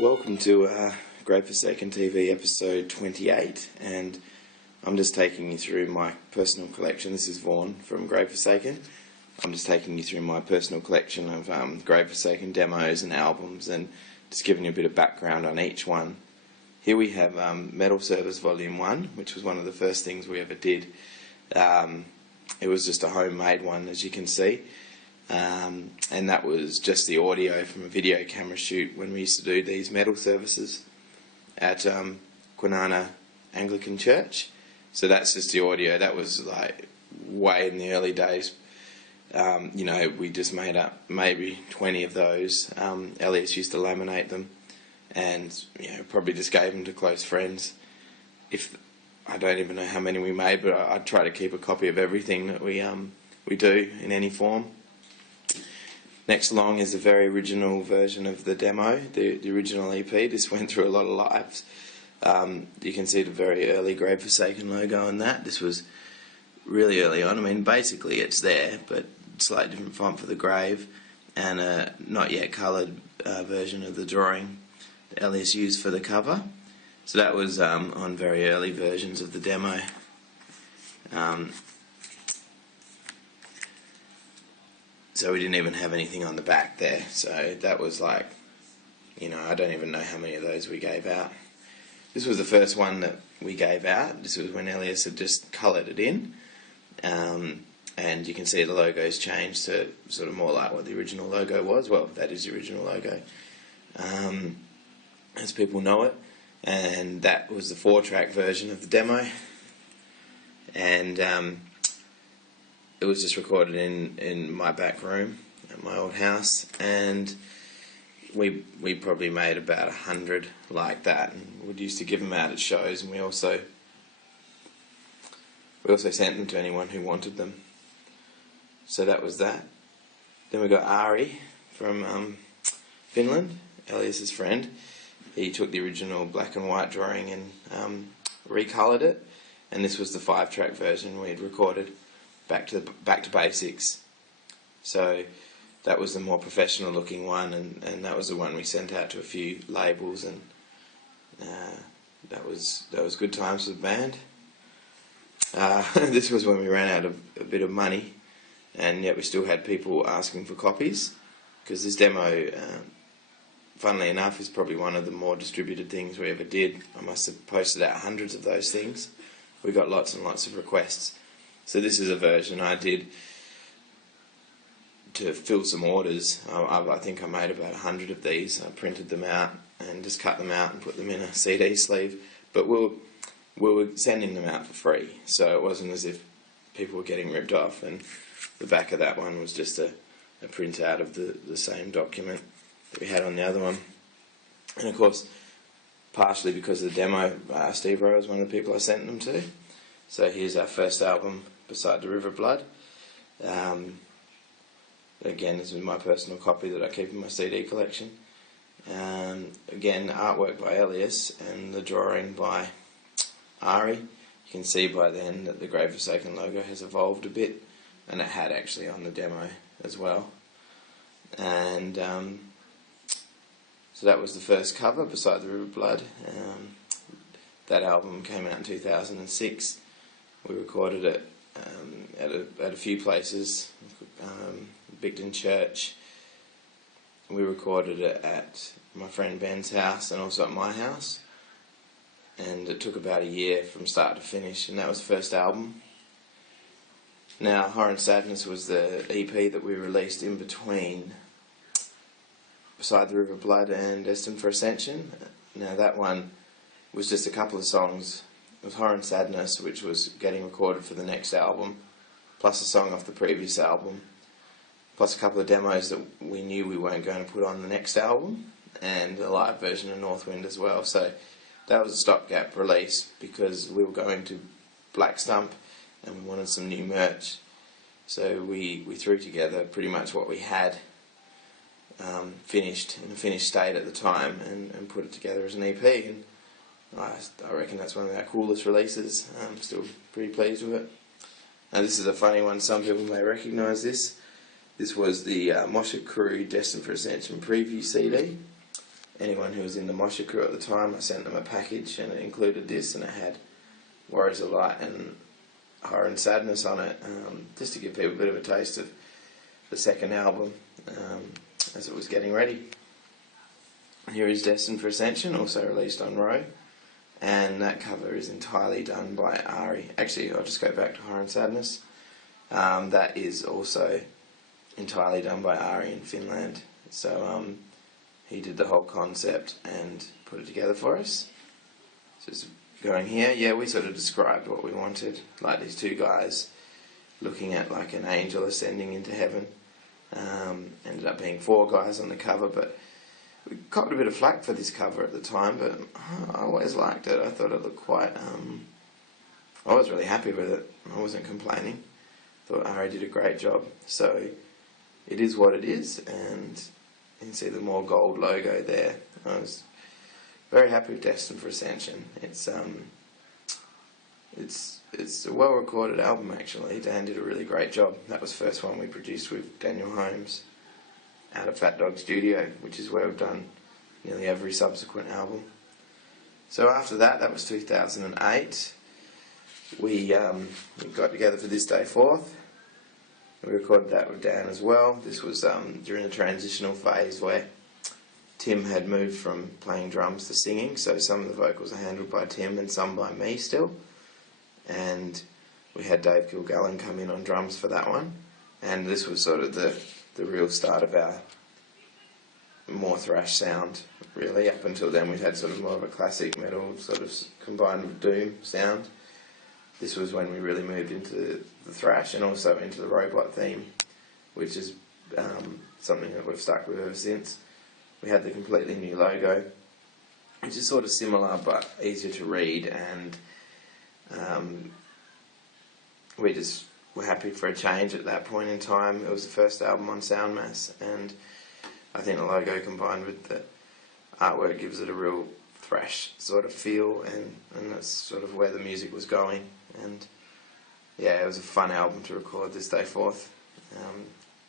Welcome to Great Forsaken TV episode 28, and I'm just taking you through my personal collection. This is Vaughan from Great Forsaken. I'm just taking you through my personal collection of Great Forsaken demos and albums, and just giving you a bit of background on each one. Here we have Metal Service Volume 1, which was one of the first things we ever did. It was just a homemade one, as you can see. And that was just the audio from a video camera shoot when we used to do these metal services at Kwinana Anglican Church. So that's just the audio. That was like way in the early days. We just made up maybe 20 of those. Elias used to laminate them, and probably just gave them to close friends. I don't even know how many we made, but I try to keep a copy of everything that we do in any form. Next along is a very original version of the demo, the original EP. This went through a lot of lives. You can see the very early Grave Forsaken logo on that. This was really early on. I mean, basically it's there, but slightly different font for the grave, and a not yet coloured version of the drawing that Elias used for the cover. So that was on very early versions of the demo. So we didn't even have anything on the back there. So that was like, I don't even know how many of those we gave out. This was the first one that we gave out. This was when Elias had just coloured it in. And you can see the logo's changed to sort of more like what the original logo was. Well, that is the original logo, as people know it. And that was the 4-track version of the demo. And it was just recorded in my back room at my old house, and we probably made about 100 like that, and we used to give them out at shows, and we also sent them to anyone who wanted them. So that was that. Then we got Ari from Finland, Elias's friend. He took the original black and white drawing and recoloured it, and this was the 5-track version we had recorded. Back to basics. So that was the more professional looking one, and that was the one we sent out to a few labels, and that was good times for the band. This was when we ran out of a bit of money, and yet we still had people asking for copies, because this demo, funnily enough, is probably one of the more distributed things we ever did. I must have posted out hundreds of those things. We got lots and lots of requests. So this is a version I did to fill some orders. I think I made about 100 of these. I printed them out and just cut them out and put them in a CD sleeve. But we were sending them out for free, so it wasn't as if people were getting ripped off. And the back of that one was just a printout of the same document that we had on the other one. And of course, partially because of the demo, Steve Rowe was one of the people I sent them to. So here's our first album, Beside the River Blood. Again, this is my personal copy that I keep in my CD collection. Again, artwork by Elias and the drawing by Ari. You can see by then that the Grave Forsaken logo has evolved a bit, and it had actually on the demo as well. And so that was the first cover, Beside the River Blood. That album came out in 2006. We recorded it at a few places, Bigton Church. We recorded it at my friend Ben's house and also at my house. And it took about a year from start to finish, and that was the first album. Now, Horror and Sadness was the EP that we released in between Beside the River Blood and Destined for Ascension. Now, that one was just a couple of songs. It was Horror and Sadness, which was getting recorded for the next album, plus a song off the previous album, plus a couple of demos that we knew we weren't going to put on the next album, and a live version of Northwind as well. So that was a stopgap release because we were going to Black Stump and we wanted some new merch. So we threw together pretty much what we had finished, in a finished state at the time, and put it together as an EP. And I reckon that's one of our coolest releases. I'm still pretty pleased with it. Now, this is a funny one. Some people may recognise this. This was the Moshut Crew Destined for Ascension preview CD. anyone who was in the Mosher crew at the time, I sent them a package, and it included this, and it had Warriors of Light and Horror and Sadness on it, just to give people a bit of a taste of the second album as it was getting ready. Here is Destined for Ascension, also released on Row, and that cover is entirely done by Ari. Actually, I'll just go back to Horror and Sadness. That is also entirely done by Ari in Finland. So he did the whole concept and put it together for us. So it's going here, yeah, we sort of described what we wanted, like these two guys looking at like an angel ascending into heaven. Ended up being 4 guys on the cover, but we copped a bit of flack for this cover at the time, but I always liked it. I thought it looked quite, I was really happy with it. I wasn't complaining. Thought Ari did a great job. So it is what it is, and you can see the more gold logo there. I was very happy with Destined for Ascension. It's a well recorded album actually. Dan did a really great job. That was the first one we produced with Daniel Holmes out at Fat Dog Studio, which is where we've done nearly every subsequent album. So after that, that was 2008, we got together for This Day Forth. We recorded that with Dan as well. This was during the transitional phase where Tim had moved from playing drums to singing, so some of the vocals are handled by Tim and some by me still. And we had Dave Kilgallen come in on drums for that one. And this was sort of the real start of our more thrash sound, really. Up until then we'd had sort of more of a classic metal sort of combined with doom sound. This was when we really moved into the thrash and also into the robot theme, which is something that we've stuck with ever since. We had the completely new logo, which is sort of similar but easier to read, and we just were happy for a change at that point in time. It was the first album on Soundmass, and I think the logo combined with the artwork gives it a real thrash sort of feel, and that's sort of where the music was going. And yeah, it was a fun album to record This Day Forth.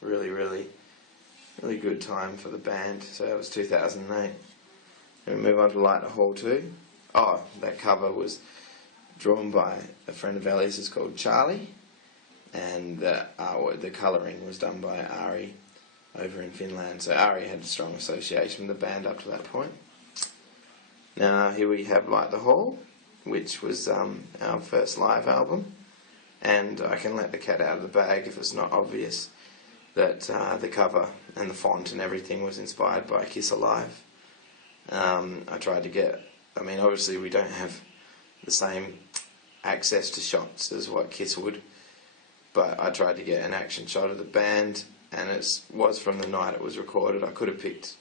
Really, really, really good time for the band. So that was 2008. And we move on to Light the Hall 2. Oh, that cover was drawn by a friend of Ellie's, it's called Charlie, and the colouring was done by Ari over in Finland. So Ari had a strong association with the band up to that point. Now here we have Light the Hall, which was our first live album, and I can let the cat out of the bag if it's not obvious that the cover and the font and everything was inspired by Kiss Alive. I tried to get, I mean obviously we don't have the same access to shots as what Kiss would, but I tried to get an action shot of the band, and it was from the night it was recorded. I could have picked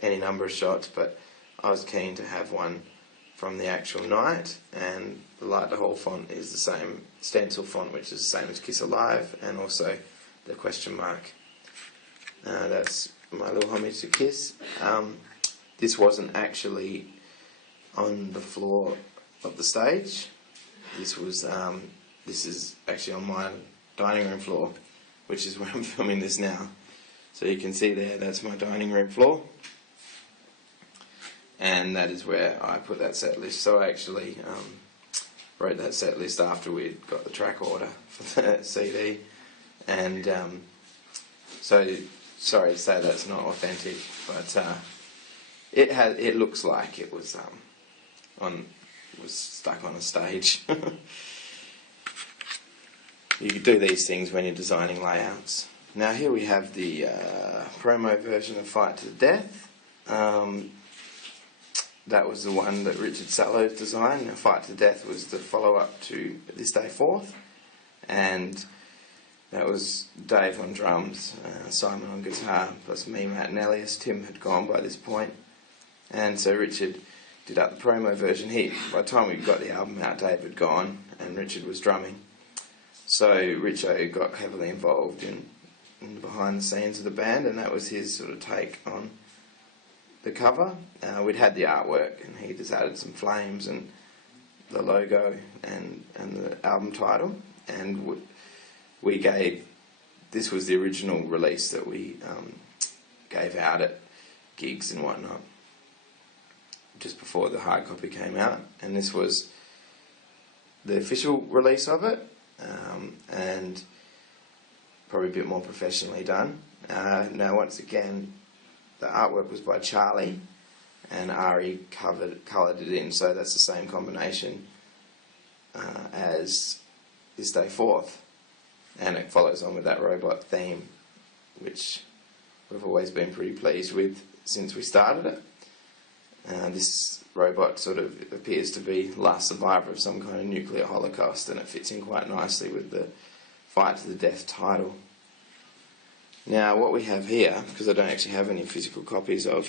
any number of shots, but I was keen to have one from the actual night, and the Light the Hall font is the same stencil font, which is the same as Kiss Alive, and also the question mark. That's my little homage to Kiss. This wasn't actually on the floor of the stage. This is actually on my dining room floor, which is where I'm filming this now. So you can see there, that's my dining room floor, and that is where I put that set list. So I actually wrote that set list after we'd got the track order for the CD, and so sorry to say that's not authentic, but it looks like it was stuck on a stage. You could do these things when you're designing layouts. Now here we have the promo version of Fight to the Death. That was the one that Richard Sallows designed. Now, Fight to the Death was the follow-up to This Day Forth, and that was Dave on drums, Simon on guitar, plus me, Matt and Elias. Tim had gone by this point, and so Richard did up the promo version. By the time we got the album out, Dave had gone and Richard was drumming. So Richo got heavily involved in behind the scenes of the band, and that was his sort of take on the cover. We'd had the artwork, and he just added some flames and the logo and the album title, and we gave, this was the original release that we gave out at gigs and whatnot. just before the hard copy came out, and this was the official release of it, and probably a bit more professionally done. Now, once again, the artwork was by Charlie, and Ari coloured it in, so that's the same combination as This Day Forth, and it follows on with that robot theme, which we've always been pretty pleased with since we started it. This robot sort of appears to be the last survivor of some kind of nuclear holocaust, and it fits in quite nicely with the fight to the death title. Now, what we have here, because I don't actually have any physical copies of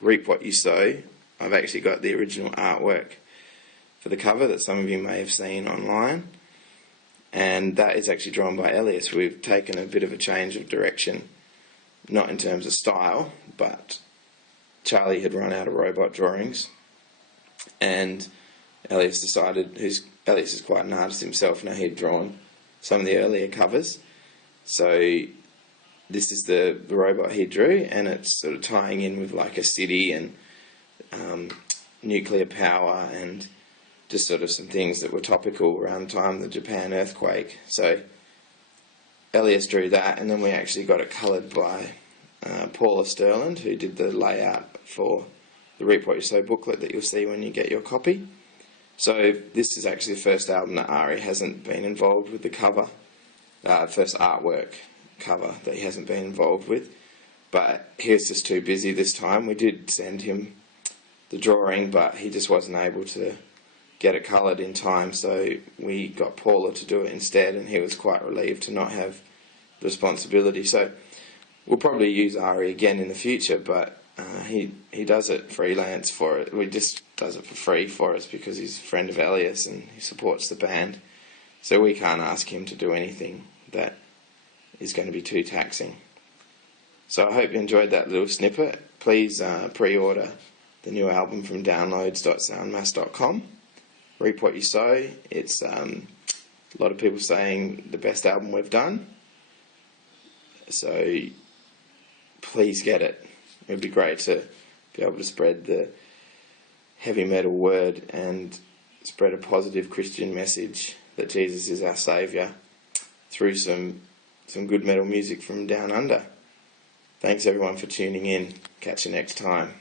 Reap What You Sow, I've actually got the original artwork for the cover that some of you may have seen online, and that is actually drawn by Elias. We've taken a bit of a change of direction, not in terms of style, but Charlie had run out of robot drawings, and Elias decided, Elias is quite an artist himself, now he'd drawn some of the earlier covers, so this is the robot he drew, and it's sort of tying in with like a city and nuclear power and just sort of some things that were topical around the time of the Japan earthquake. So Elias drew that, and then we actually got it coloured by Paula Sterland, who did the layout for the Reap What You Sow booklet that you'll see when you get your copy. So this is actually the first album that Ari hasn't been involved with the cover, first artwork cover that he hasn't been involved with, but he was just too busy this time. We did send him the drawing, but he just wasn't able to get it coloured in time, so we got Paula to do it instead, and he was quite relieved to not have the responsibility. So we'll probably use Ari again in the future, but he does it freelance for it. He just does it for free for us because he's a friend of Elias and he supports the band, so we can't ask him to do anything that is going to be too taxing. So I hope you enjoyed that little snippet. Please pre-order the new album from downloads.soundmass.com. Reap What You Sow. It's a lot of people saying the best album we've done, so please get it. It would be great to be able to spread the heavy metal word and spread a positive Christian message that Jesus is our Saviour through some good metal music from down under. Thanks everyone for tuning in. Catch you next time.